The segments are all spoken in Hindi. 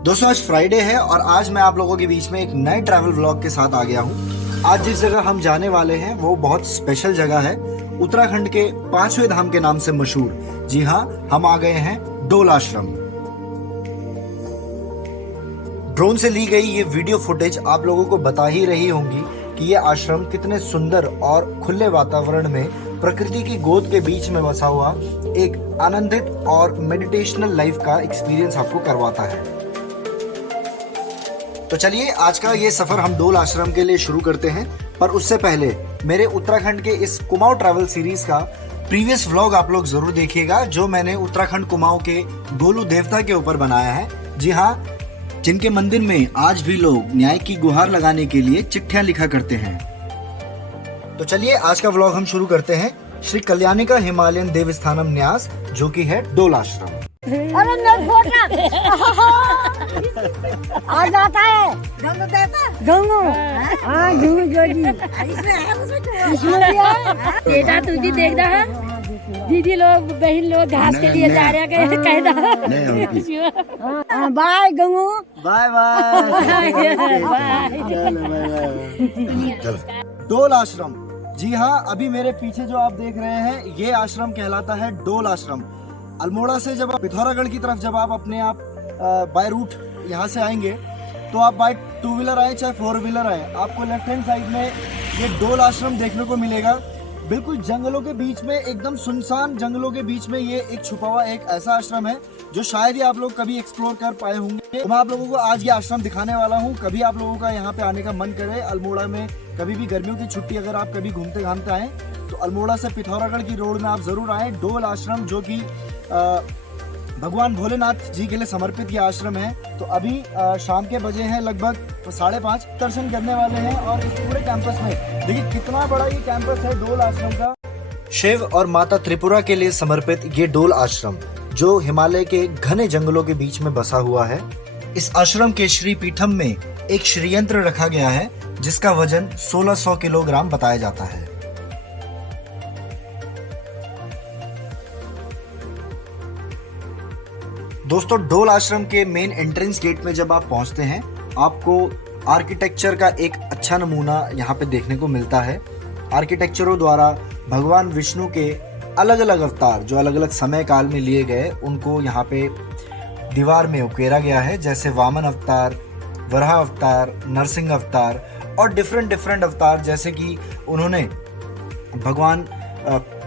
दोस्तों आज फ्राइडे है और आज मैं आप लोगों के बीच में एक नए ट्रैवल व्लॉग के साथ आ गया हूँ। आज जिस जगह हम जाने वाले हैं वो बहुत स्पेशल जगह है, उत्तराखंड के 5वें धाम के नाम से मशहूर। जी हाँ, हम आ गए हैं डोल आश्रम। ड्रोन से ली गई ये वीडियो फुटेज आप लोगों को बता ही रही होंगी कि ये आश्रम कितने सुंदर और खुले वातावरण में प्रकृति की गोद के बीच में बसा हुआ एक आनंदित और मेडिटेशनल लाइफ का एक्सपीरियंस आपको करवाता है। तो चलिए आज का ये सफर हम डोल आश्रम के लिए शुरू करते हैं, पर उससे पहले मेरे उत्तराखंड के इस कुमाऊं ट्रैवल सीरीज का प्रीवियस व्लॉग आप लोग जरूर देखिएगा, जो मैंने उत्तराखंड कुमाऊं के गोलू देवता के ऊपर बनाया है। जी हाँ, जिनके मंदिर में आज भी लोग न्याय की गुहार लगाने के लिए चिट्ठियां लिखा करते हैं। तो चलिए आज का व्लॉग हम शुरू करते हैं श्री कल्याणिका हिमालयन देवस्थानम न्यास, जो कि है डोल आश्रम। अरे नहीं फोटा आ जाता है गंगू देता गंगू हाँ गंगू जोड़ी इसमें भी है बेटा। तू भी देख रहा है, दीदी लोग बहन लोग घास के लिए जा रहे हैं, कह रहा बाय गंगू, बाय बाय। डोल आश्रम, जी हाँ, अभी मेरे पीछे जो आप देख रहे हैं ये आश्रम कहलाता है डोल आश्रम। अल्मोड़ा से जब आप पिथौरागढ़ की तरफ जब आप अपने आप बाय रूट यहाँ से आएंगे तो आप बाय 2 व्हीलर आए चाहे 4 व्हीलर आए, आपको लेफ्ट हैंड साइड में ये डोल आश्रम देखने को मिलेगा। बिल्कुल जंगलों के बीच में, एकदम सुनसान जंगलों के बीच में ये एक छुपा हुआ एक ऐसा आश्रम है जो शायद ही आप लोग कभी एक्सप्लोर कर पाए होंगे। तो मैं आप लोगों को आज ये आश्रम दिखाने वाला हूँ। कभी आप लोगों का यहाँ पे आने का मन करे अल्मोड़ा में, कभी भी गर्मियों की छुट्टी अगर आप कभी घूमते घामते आए तो अल्मोड़ा से पिथौरागढ़ की रोड में आप जरूर आए। डोल आश्रम जो कि भगवान भोलेनाथ जी के लिए समर्पित ये आश्रम है। तो अभी शाम के बजे हैं लगभग 5:30, दर्शन करने वाले हैं। और इस पूरे कैंपस में देखिए कितना बड़ा ये कैंपस है डोल आश्रम का। शिव और माता त्रिपुरा के लिए समर्पित ये डोल आश्रम जो हिमालय के घने जंगलों के बीच में बसा हुआ है। इस आश्रम के श्री पीठम में एक श्रीयंत्र रखा गया है जिसका वजन 1600 किलोग्राम बताया जाता है। दोस्तों डोल आश्रम के मेन एंट्रेंस गेट में जब आप पहुंचते हैं आपको आर्किटेक्चर का एक अच्छा नमूना यहाँ पे देखने को मिलता है। आर्किटेक्चरों द्वारा भगवान विष्णु के अलग अलग अवतार जो अलग अलग समय काल में लिए गए उनको यहाँ पे दीवार में उकेरा गया है, जैसे वामन अवतार, वराह अवतार, नरसिंह अवतार और डिफरेंट अवतार। जैसे कि उन्होंने भगवान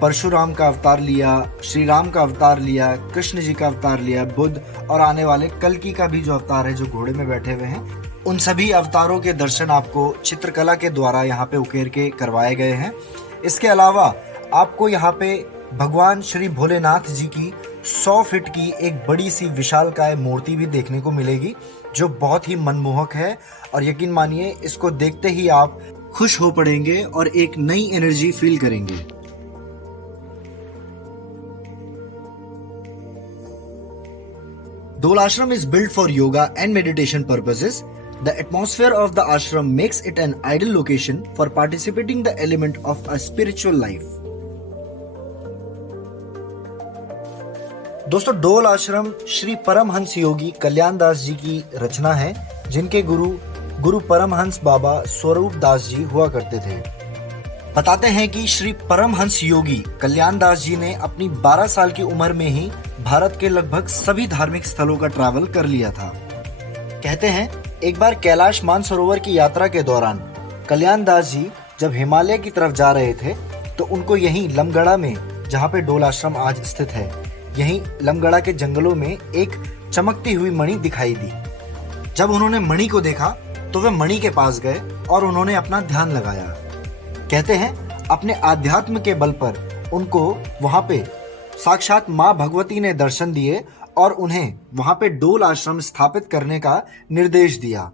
परशुराम का अवतार लिया, श्री राम का अवतार लिया, कृष्ण जी का अवतार लिया, बुद्ध और आने वाले कल्कि का भी जो अवतार है जो घोड़े में बैठे हुए हैं, उन सभी अवतारों के दर्शन आपको चित्रकला के द्वारा यहाँ पे उकेर के करवाए गए हैं। इसके अलावा आपको यहाँ पे भगवान श्री भोलेनाथ जी की 100 फीट की एक बड़ी सी विशालकाय मूर्ति भी देखने को मिलेगी जो बहुत ही मनमोहक है। और यकीन मानिए इसको देखते ही आप खुश हो पड़ेंगे और एक नई एनर्जी फील करेंगे। Dole ashram is built for yoga and meditation purposes. The atmosphere of the ashram makes it an ideal location for participating the element of a spiritual life. दोस्तों डोल आश्रम श्री परमहंस योगी कल्याण दास जी की रचना है, जिनके गुरु परमहंस बाबा स्वरूप दास जी हुआ करते थे। बताते हैं कि श्री परमहंस योगी कल्याण दास जी ने अपनी 12 साल की उम्र में ही भारत के लगभग सभी धार्मिक स्थलों का ट्रैवल कर लिया था। कहते हैं एक बार कैलाश मानसरोवर की यात्रा के दौरान कल्याण दास जी जब हिमालय की तरफ जा रहे थे तो उनको यहीं लमगड़ा में, जहाँ पे डोल आश्रम आज स्थित है, यहीं लमगड़ा के जंगलों में एक चमकती हुई मणि दिखाई दी। जब उन्होंने मणि को देखा तो वे मणि के पास गए और उन्होंने अपना ध्यान लगाया। कहते हैं अपने आध्यात्म के बल पर उनको वहां पे साक्षात माँ भगवती ने दर्शन दिए और उन्हें वहां पे डोल आश्रम स्थापित करने का निर्देश दिया।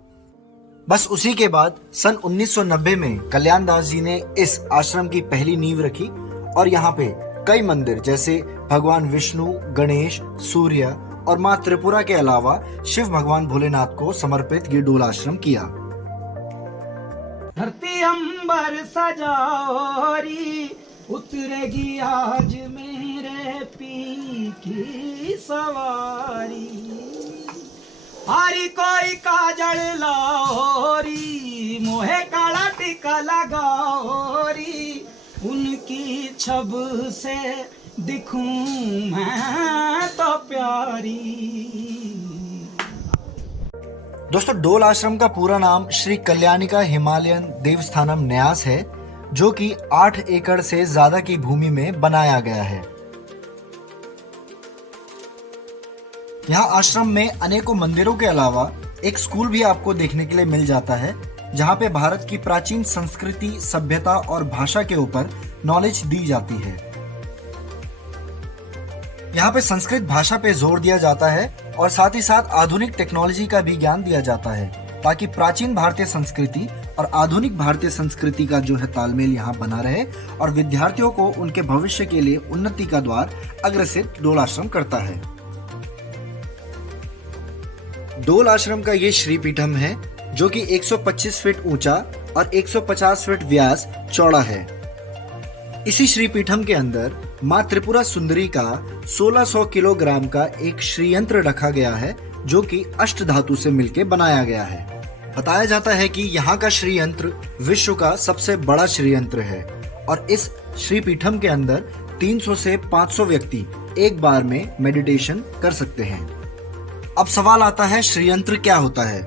बस उसी के बाद सन 1990 में कल्याण दास जी ने इस आश्रम की पहली नींव रखी और यहाँ पे कई मंदिर जैसे भगवान विष्णु, गणेश, सूर्य और माँ त्रिपुरा के अलावा शिव भगवान भोलेनाथ को समर्पित ये डोल आश्रम किया। धरती अंबर सजारी उतरेगी आज मेरे पी की सवारी, हारी कोई काजल लाओरी, मोहे काला टिका लगाओरी, उनकी छब से दिखूं मैं तो प्यारी। दोस्तों, डोल आश्रम का पूरा नाम श्री कल्याणिका हिमालयन देवस्थानम न्यास है, जो कि 8 एकड़ से ज्यादा की भूमि में बनाया गया है। यहाँ आश्रम में अनेकों मंदिरों के अलावा एक स्कूल भी आपको देखने के लिए मिल जाता है, जहाँ पे भारत की प्राचीन संस्कृति, सभ्यता और भाषा के ऊपर नॉलेज दी जाती है। यहाँ पे संस्कृत भाषा पे जोर दिया जाता है और साथ ही साथ आधुनिक टेक्नोलॉजी का भी ज्ञान दिया जाता है, ताकि प्राचीन भारतीय संस्कृति और आधुनिक भारतीय संस्कृति का जो है तालमेल यहाँ बना रहे और विद्यार्थियों को उनके भविष्य के लिए उन्नति का द्वार अग्रसित डोल आश्रम करता है। डोल आश्रम का ये श्री पीठम है, जो कि 125 फीट ऊंचा और 150 फीट व्यास चौड़ा है। इसी श्री पीठम के अंदर माँ त्रिपुरा सुंदरी का 1600 किलोग्राम का एक श्रीयंत्र रखा गया है, जो कि अष्ट धातु से मिलकर बनाया गया है। बताया जाता है कि यहाँ का श्रीयंत्र विश्व का सबसे बड़ा श्रीयंत्र है और इस श्री पीठम के अंदर 300 से 500 व्यक्ति एक बार में मेडिटेशन कर सकते हैं। अब सवाल आता है, श्रीयंत्र क्या होता है?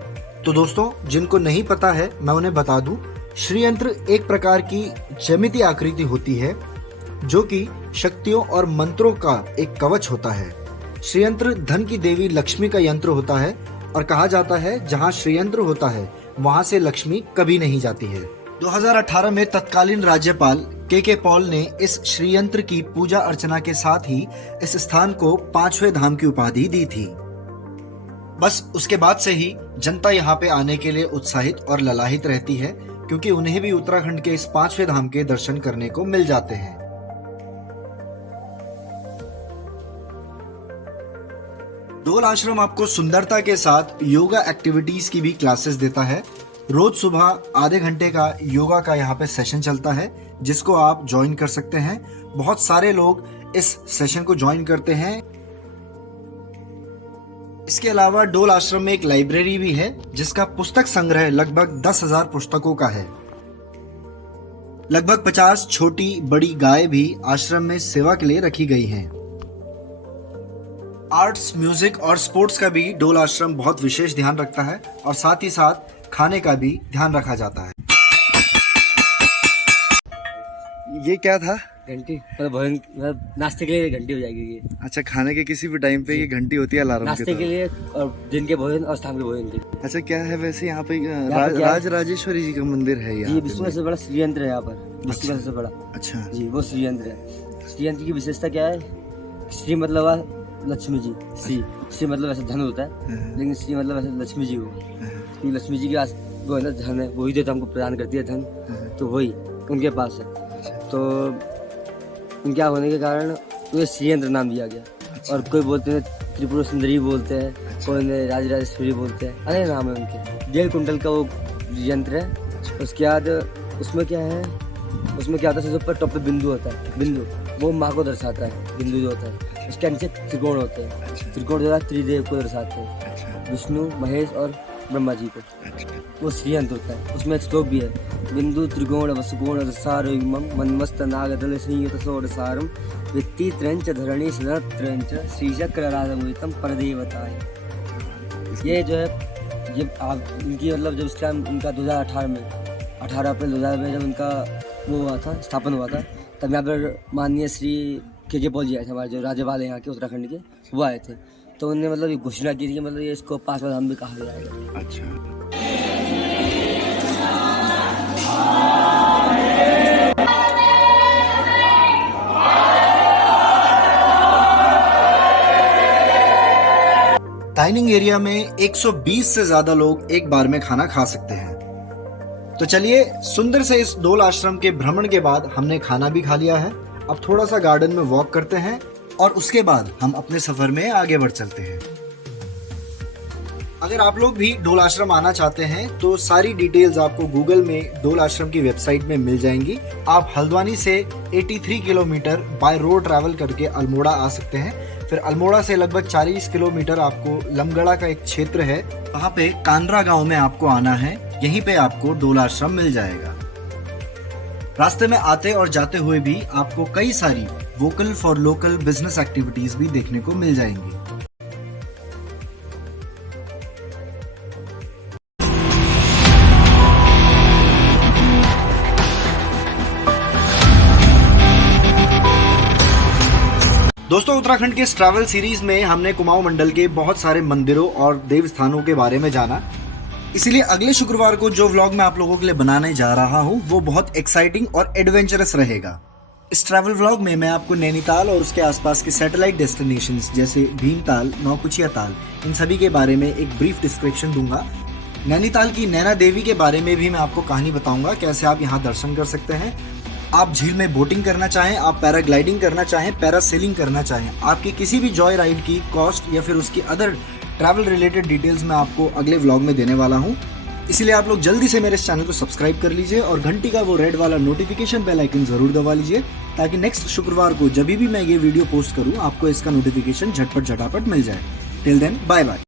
तो दोस्तों, जिनको नहीं पता है मैं उन्हें बता दूं, श्रीयंत्र एक प्रकार की ज्यामितीय आकृति होती है, जो कि शक्तियों और मंत्रों का एक कवच होता है। श्रीयंत्र धन की देवी लक्ष्मी का यंत्र होता है और कहा जाता है जहां श्रीयंत्र होता है वहां से लक्ष्मी कभी नहीं जाती है। 2018 में तत्कालीन राज्यपाल के पॉल ने इस श्रीयंत्र की पूजा अर्चना के साथ ही इस स्थान को 5वें धाम की उपाधि दी थी। बस उसके बाद से ही जनता यहाँ पे आने के लिए उत्साहित और ललाहित रहती है, क्योंकि उन्हें भी उत्तराखंड के इस 5वें धाम के दर्शन करने को मिल जाते हैं। डोल आश्रम आपको सुंदरता के साथ योगा एक्टिविटीज की भी क्लासेस देता है। रोज सुबह आधे घंटे का योगा का यहाँ पे सेशन चलता है, जिसको आप ज्वाइन कर सकते हैं। बहुत सारे लोग इस सेशन को ज्वाइन करते हैं। इसके अलावा डोल आश्रम में एक लाइब्रेरी भी है, जिसका पुस्तक संग्रह लगभग 10,000 पुस्तकों का है। लगभग 50 छोटी बड़ी गाय भी आश्रम में सेवा के लिए रखी गई हैं। आर्ट्स, म्यूजिक और स्पोर्ट्स का भी डोल आश्रम बहुत विशेष ध्यान रखता है और साथ ही साथ खाने का भी ध्यान रखा जाता है। ये क्या था? घंटी, भोजन नाश्ते के लिए घंटी हो जाएगी ये। अच्छा, खाने के किसी भी टाइम पे ये घंटी होती है अलार्म नाश्ते के लिए और दिन के भोजन और शाम के भोजन के लिए। अच्छा, क्या है वैसे यहाँ पे राज राजेश्वरी जी का मंदिर है यहाँ? जी, विश्व से बड़ा श्रीयंत्र है यहाँ पर, विश्व का सबसे बड़ा। अच्छा जी, वो श्रीयंत्र है। श्रीयंत्र की विशेषता क्या है? श्री मतलब लक्ष्मी जी, श्री मतलब ऐसा धन होता है, लेकिन श्री मतलब ऐसा लक्ष्मी जी हो। लक्ष्मी जी के पास वो है ना धन है, वही देवता हमको प्रदान करती है धन, तो वही उनके पास है। तो उनके होने के कारण उन्हें श्रीयंत्र नाम दिया गया। और कोई बोलते हैं त्रिपुरा सुंदरी बोलते हैं, कोई राज राजेश्वरी बोलते हैं, अनेक नाम है उनके। 1.5 कुंटल का वो यंत्र है। उसके बाद उसमें क्या है, उसमें क्या होता है, सबसे ऊपर टॉप पे बिंदु होता है। बिंदु वो माँ को दर्शाता है, बिंदु जो होता है। उसके नीचे त्रिकोण होते हैं, त्रिकोण जो है त्रिदेव को दर्शाते हैं, विष्णु, महेश और ब्रह्मा जी को। वो श्रीयंत्र होता है। उसमें एक श्लोक भी है, बिंदु त्रिकोण वसुकोण रसारमं मन्मस्त नागदल संयुतसोरसारम वित्ति त्रंच धरणी सदत्रंच श्रीचक्रराजमुदितम परदेवताय। ये जो है, जब आप इनकी मतलब जब उसका इनका 2018 में 18 अप्रैल 2000 में जब इनका वो हुआ था, स्थापन हुआ था, तब यहाँ पर माननीय श्री के पॉल जी आए थे, हमारे जो राज्यपाल हैं यहाँ के उत्तराखंड के, वो आए थे। तो उन्होंने मतलब ये घोषणा की थी कि मतलब ये इसको 5वां धाम भी कहा जाएगा। अच्छा, डाइनिंग एरिया में 120 से ज्यादा लोग एक बार में खाना खा सकते हैं। तो चलिए, सुंदर से इस डोल आश्रम के भ्रमण के बाद हमने खाना भी खा लिया है। अब थोड़ा सा गार्डन में वॉक करते हैं और उसके बाद हम अपने सफर में आगे बढ़ चलते हैं। अगर आप लोग भी डोल आश्रम आना चाहते हैं तो सारी डिटेल्स आपको गूगल में डोल आश्रम की वेबसाइट में मिल जाएंगी। आप हल्द्वानी से 83 किलोमीटर बाय रोड ट्रैवल करके अल्मोड़ा आ सकते हैं, फिर अल्मोड़ा से लगभग 40 किलोमीटर आपको लमगड़ा का एक क्षेत्र है, वहाँ पे कानरा गांव में आपको आना है। यहीं पे आपको डोलाश्रम मिल जाएगा। रास्ते में आते और जाते हुए भी आपको कई सारी vocal for local business activities भी देखने को मिल जाएंगी। दोस्तों, उत्तराखंड के इस ट्रैवल सीरीज में हमने कुमाऊं मंडल के बहुत सारे मंदिरों और देव स्थानों के बारे में जाना। इसीलिए अगले शुक्रवार को जो व्लॉग मैं आप लोगों के लिए बनाने जा रहा हूं वो बहुत एक्साइटिंग और एडवेंचरस रहेगा। इस ट्रैवल व्लॉग में मैं आपको नैनीताल और उसके आसपास के सैटेलाइट डेस्टिनेशंस जैसे भीमताल, नौकुचिया ताल, इन सभी के बारे में एक ब्रीफ डिस्क्रिप्शन दूंगा। नैनीताल की नैना देवी के बारे में भी मैं आपको कहानी बताऊंगा, कैसे आप यहाँ दर्शन कर सकते हैं। आप झील में बोटिंग करना चाहें, आप पैराग्लाइडिंग करना चाहें, पैरासेलिंग करना चाहें, आपकी किसी भी जॉय राइड की कॉस्ट या फिर उसकी अदर ट्रैवल रिलेटेड डिटेल्स मैं आपको अगले व्लॉग में देने वाला हूं। इसलिए आप लोग जल्दी से मेरे इस चैनल को सब्सक्राइब कर लीजिए और घंटी का वो रेड वाला नोटिफिकेशन बेल आइकन जरूर दबा लीजिए, ताकि नेक्स्ट शुक्रवार को जब भी मैं ये वीडियो पोस्ट करूं आपको इसका नोटिफिकेशन झटपट झटापट मिल जाए। Till then, bye bye.